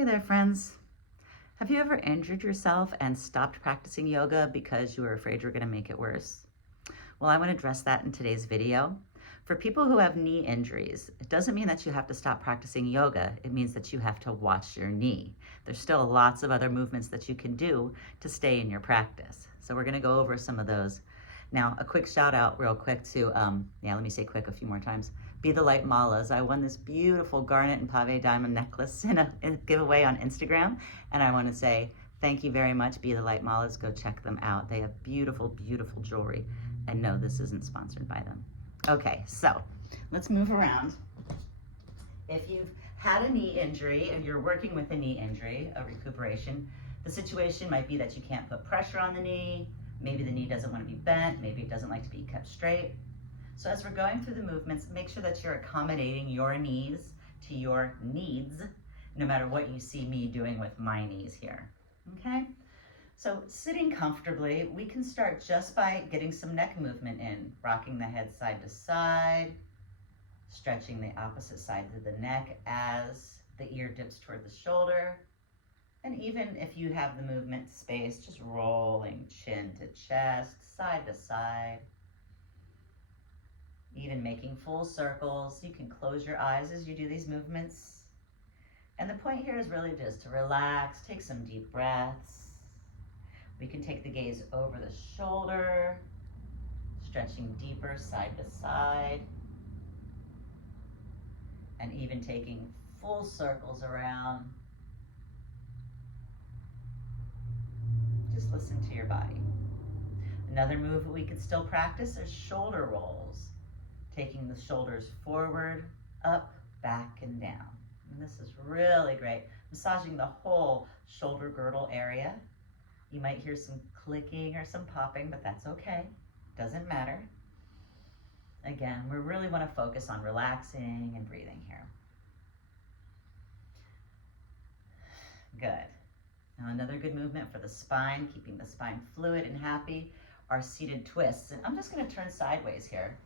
Hey there, friends. Have you ever injured yourself and stopped practicing yoga because you were afraid you were going to make it worse? Well, I want to address that in today's video. For people who have knee injuries, it doesn't mean that you have to stop practicing yoga. It means that you have to watch your knee. There's still lots of other movements that you can do to stay in your practice. So we're going to go over some of those. Now, a quick shout out real quick to, let me say quick a few more times. Be the Light Malas. I won this beautiful garnet and pave diamond necklace in a giveaway on Instagram. And I want to say thank you very much, Be the Light Malas. Go check them out. They have beautiful, beautiful jewelry. And no, this isn't sponsored by them. Okay, so let's move around. If you've had a knee injury and you're working with a knee injury, a recuperation, the situation might be that you can't put pressure on the knee. Maybe the knee doesn't want to be bent. Maybe it doesn't like to be kept straight. So as we're going through the movements, make sure that you're accommodating your knees to your needs, no matter what you see me doing with my knees here, okay? So sitting comfortably, we can start just by getting some neck movement in, rocking the head side to side, stretching the opposite side of the neck as the ear dips toward the shoulder. And even if you have the movement space, just rolling chin to chest, side to side. Even making full circles. You can close your eyes as you do these movements. And the point here is really just to relax, take some deep breaths. We can take the gaze over the shoulder, stretching deeper side to side. And even taking full circles around. Just listen to your body. Another move that we could still practice is shoulder rolls. Taking the shoulders forward, up, back, and down. And this is really great. Massaging the whole shoulder girdle area. You might hear some clicking or some popping, but that's okay. Doesn't matter. Again, we really want to focus on relaxing and breathing here. Good. Now another good movement for the spine, keeping the spine fluid and happy, are seated twists. And I'm just going to turn sideways here.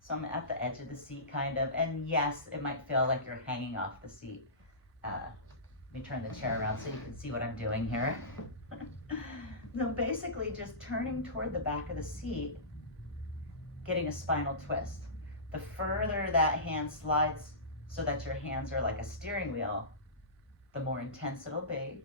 So I'm at the edge of the seat kind of, and yes, it might feel like you're hanging off the seat. Let me turn the chair around so you can see what I'm doing here. So basically just turning toward the back of the seat, getting a spinal twist. The further that hand slides so that your hands are like a steering wheel, the more intense it'll be.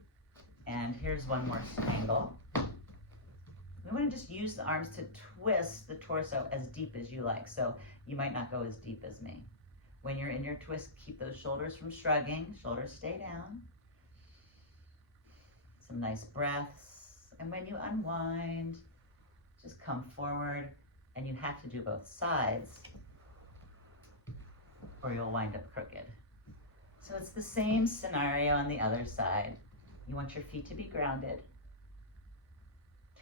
And here's one more angle. We want to just use the arms to twist the torso as deep as you like. So you might not go as deep as me. When you're in your twist, keep those shoulders from shrugging. Shoulders stay down. Some nice breaths. And when you unwind, just come forward. And you have to do both sides or you'll wind up crooked. So it's the same scenario on the other side. You want your feet to be grounded.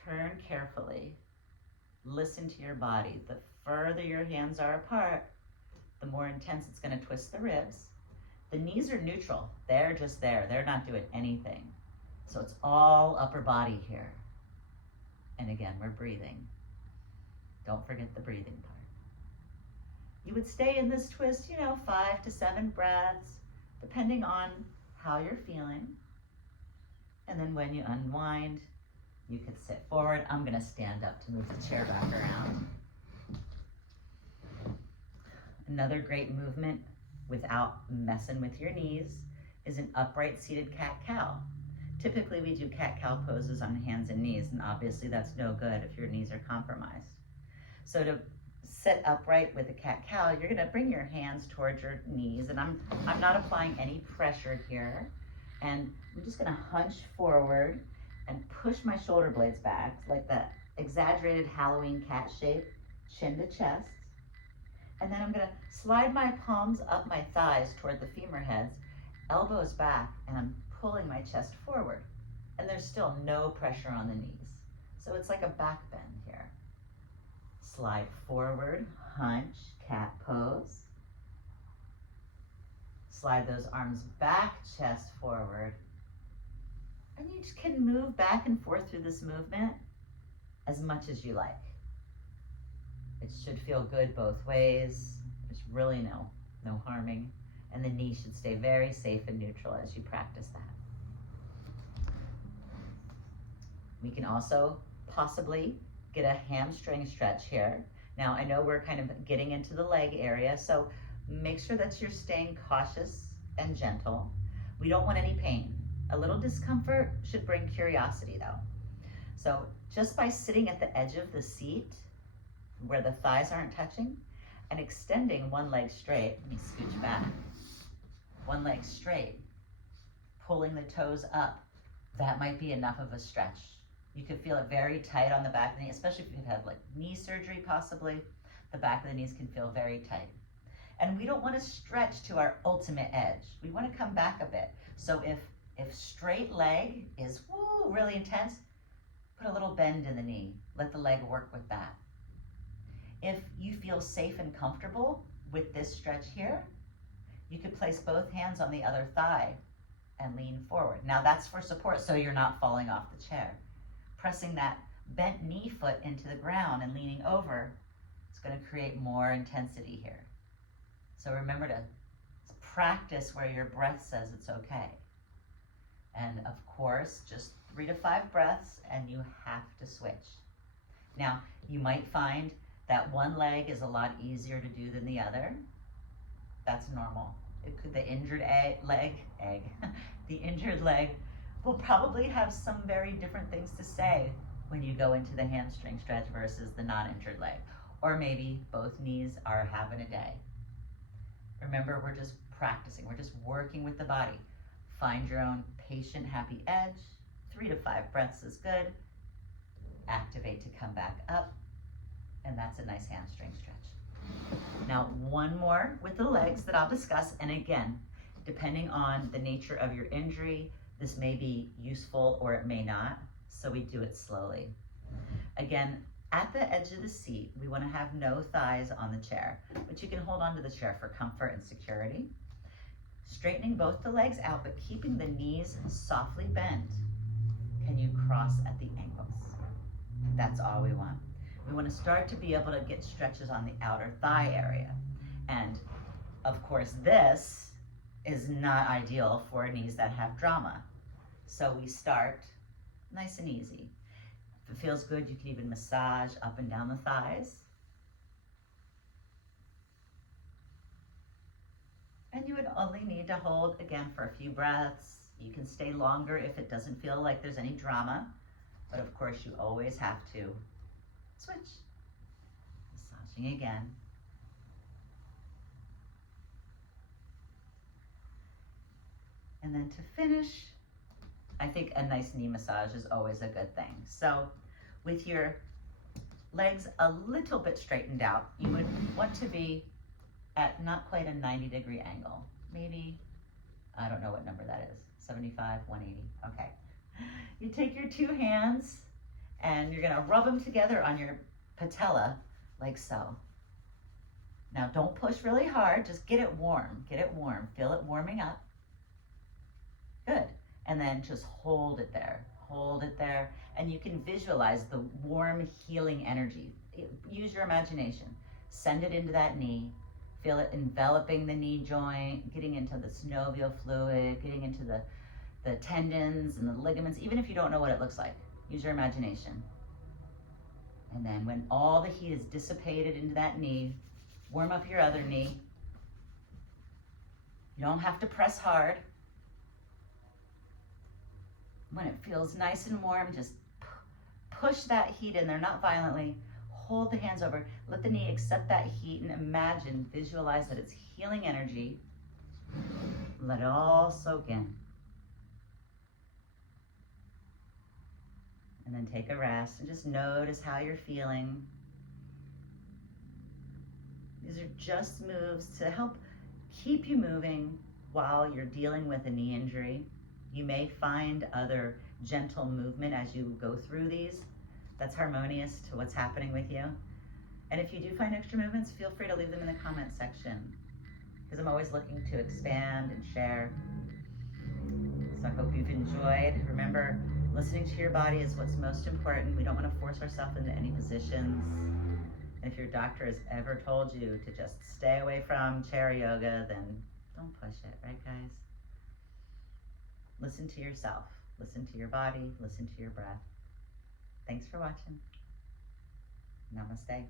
Turn carefully. Listen to your body. The further your hands are apart, the more intense it's going to twist the ribs. The knees are neutral. They're just there. They're not doing anything. So it's all upper body here. And again, we're breathing. Don't forget the breathing part. You would stay in this twist, 5 to 7 breaths, depending on how you're feeling. And then when you unwind, you could sit forward. I'm going to stand up to move the chair back around. Another great movement without messing with your knees is an upright seated cat-cow. Typically we do cat-cow poses on hands and knees, and obviously that's no good if your knees are compromised. So to sit upright with a cat-cow, you're going to bring your hands towards your knees, and I'm not applying any pressure here. And I'm just going to hunch forward and push my shoulder blades back like that exaggerated Halloween cat shape, chin to chest. And then I'm going to slide my palms up my thighs toward the femur heads, elbows back, and I'm pulling my chest forward. And there's still no pressure on the knees. So it's like a back bend here. Slide forward, hunch, cat pose. Slide those arms back, chest forward. And you just can move back and forth through this movement as much as you like. It should feel good both ways. There's really no harming. And the knee should stay very safe and neutral as you practice that. We can also possibly get a hamstring stretch here. Now, I know we're kind of getting into the leg area, so make sure that you're staying cautious and gentle. We don't want any pain. A little discomfort should bring curiosity though. So just by sitting at the edge of the seat where the thighs aren't touching and extending one leg straight, let me scooch back, one leg straight, pulling the toes up, that might be enough of a stretch. You could feel it very tight on the back of the knee, especially if you've had like knee surgery possibly. The back of the knees can feel very tight. And we don't want to stretch to our ultimate edge. We want to come back a bit. So if straight leg is really intense, put a little bend in the knee. Let the leg work with that. If you feel safe and comfortable with this stretch here, you could place both hands on the other thigh and lean forward. Now that's for support so you're not falling off the chair. Pressing that bent knee foot into the ground and leaning over is going to create more intensity here. So remember to practice where your breath says it's okay. And of course, just 3 to 5 breaths and you have to switch. Now, you might find that one leg is a lot easier to do than the other. That's normal. The injured leg will probably have some very different things to say when you go into the hamstring stretch versus the non-injured leg. Or maybe both knees are having a day. Remember, we're just practicing. We're just working with the body. Find your own patient, happy edge. 3 to 5 breaths is good. Activate to come back up. And that's a nice hamstring stretch. Now, one more with the legs that I'll discuss. And again, depending on the nature of your injury, this may be useful or it may not. So we do it slowly. Again, at the edge of the seat, we want to have no thighs on the chair, but you can hold onto the chair for comfort and security. Straightening both the legs out, but keeping the knees softly bent. Can you cross at the ankles? That's all we want. We want to start to be able to get stretches on the outer thigh area. And of course, this is not ideal for knees that have trauma. So we start nice and easy. If it feels good, you can even massage up and down the thighs. And you would only need to hold, again, for a few breaths. You can stay longer if it doesn't feel like there's any drama. But of course, you always have to switch. Massaging again. And then to finish, I think a nice knee massage is always a good thing. So with your legs a little bit straightened out, you would want to be at not quite a 90-degree angle. Maybe, I don't know what number that is, 75, 180, okay. You take your 2 hands and you're gonna rub them together on your patella like so. Now don't push really hard, just get it warm, feel it warming up. Good. And then just hold it there, and you can visualize the warm, healing energy. Use your imagination. Send it into that knee. Feel it enveloping the knee joint, getting into the synovial fluid, getting into the tendons and the ligaments, even if you don't know what it looks like. Use your imagination. And then when all the heat is dissipated into that knee, warm up your other knee. You don't have to press hard. When it feels nice and warm, just push that heat in there, not violently. Hold the hands over. Let the knee accept that heat and imagine, visualize that it's healing energy. Let it all soak in. And then take a rest and just notice how you're feeling. These are just moves to help keep you moving while you're dealing with a knee injury. You may find other gentle movement as you go through these that's harmonious to what's happening with you. And if you do find extra movements, feel free to leave them in the comment section, because I'm always looking to expand and share. So I hope you've enjoyed. Remember, listening to your body is what's most important. We don't want to force ourselves into any positions. And if your doctor has ever told you to just stay away from chair yoga, then Don't push it, right, guys? Listen to yourself. Listen to your body. Listen to your breath. Thanks for watching. Namaste.